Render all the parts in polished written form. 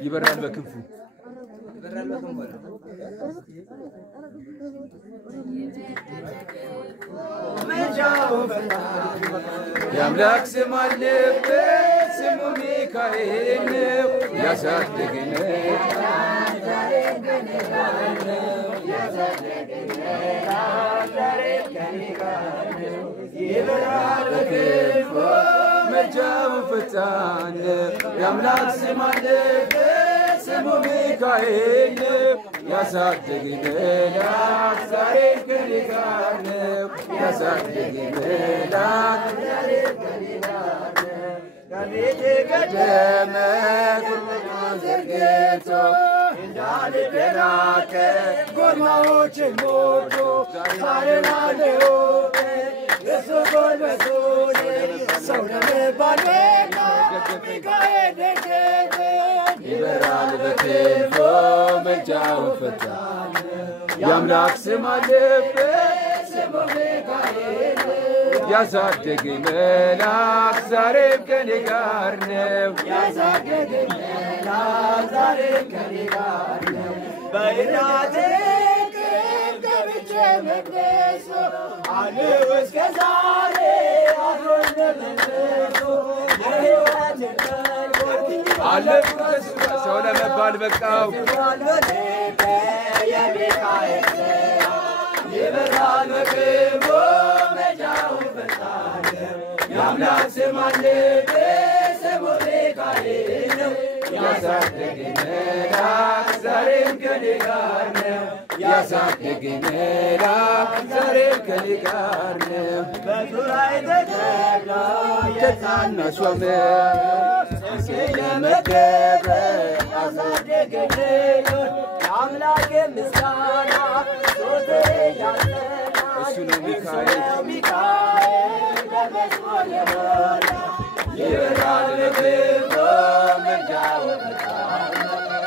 يبرال بكنفو يا ملاك سما اللبس سمو ميكائيل يا صدقني يبرال بكنفو مجاو فتان يا ملاك سما اللبس سمو ميكائيل يا صدقني لا صارت كلكان يا صدقني لا كانت قدمك زرقتو እንዳል ደናከ ጎርማዎች ሞቶ ሳረናለው እሱ ጎልበቶ ሰው ለመባል ሚካኤል ይበራል በክንፎ መልጃው ፈታን ያምላክ ስም አለበት ስሙ ሚካኤል ያሳደገኝ መልአክ ዛሬም ከኔ ጋር ነው ያሳደገኝ መልአክ ዛሬም ከኔ ጋር ነው በእናቴ ቅፍ ገብቼ መቅደሱ አለው እስከ ዛሬ አድሮኝ በመንፈሱ የሕይወቴን መንገድ አለፍኩ ሰው ለመባል በቃው የሚካኤል ስራ ይበራል በክንፎ መልጃው ፈጣን ያምላክ ስም አለበት ስሙ ሚካኤል ነው ያሳደገኝ መልአክ ዛሬም ከኔ ጋር ነው ያሳደገኝ መልአክ ዛሬም ከኔ ጋር ነው በዙሪያዬ ተተክሎ ከታናሿ ስለመደበ ያሳደገኝ አምላኬ ምስጋና ሶቴ ያለና እሱ ነው ሚካኤል በመዝሙር የሞላ ይበራል በክብሩ ምልጃው ፈጣን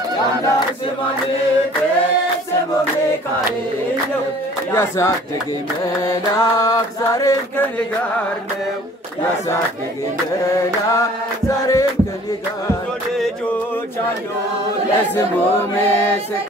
የአምላክ ስም አለበት ስሙ ሚካኤል ነው ያሳደገኝ መልአክ ዛሬም ከኔ ጋር ነው ያሳደገኝ መልአክ ዛሬም ከኔ ጋር ልጆች አሉ ለስሙ ምስክር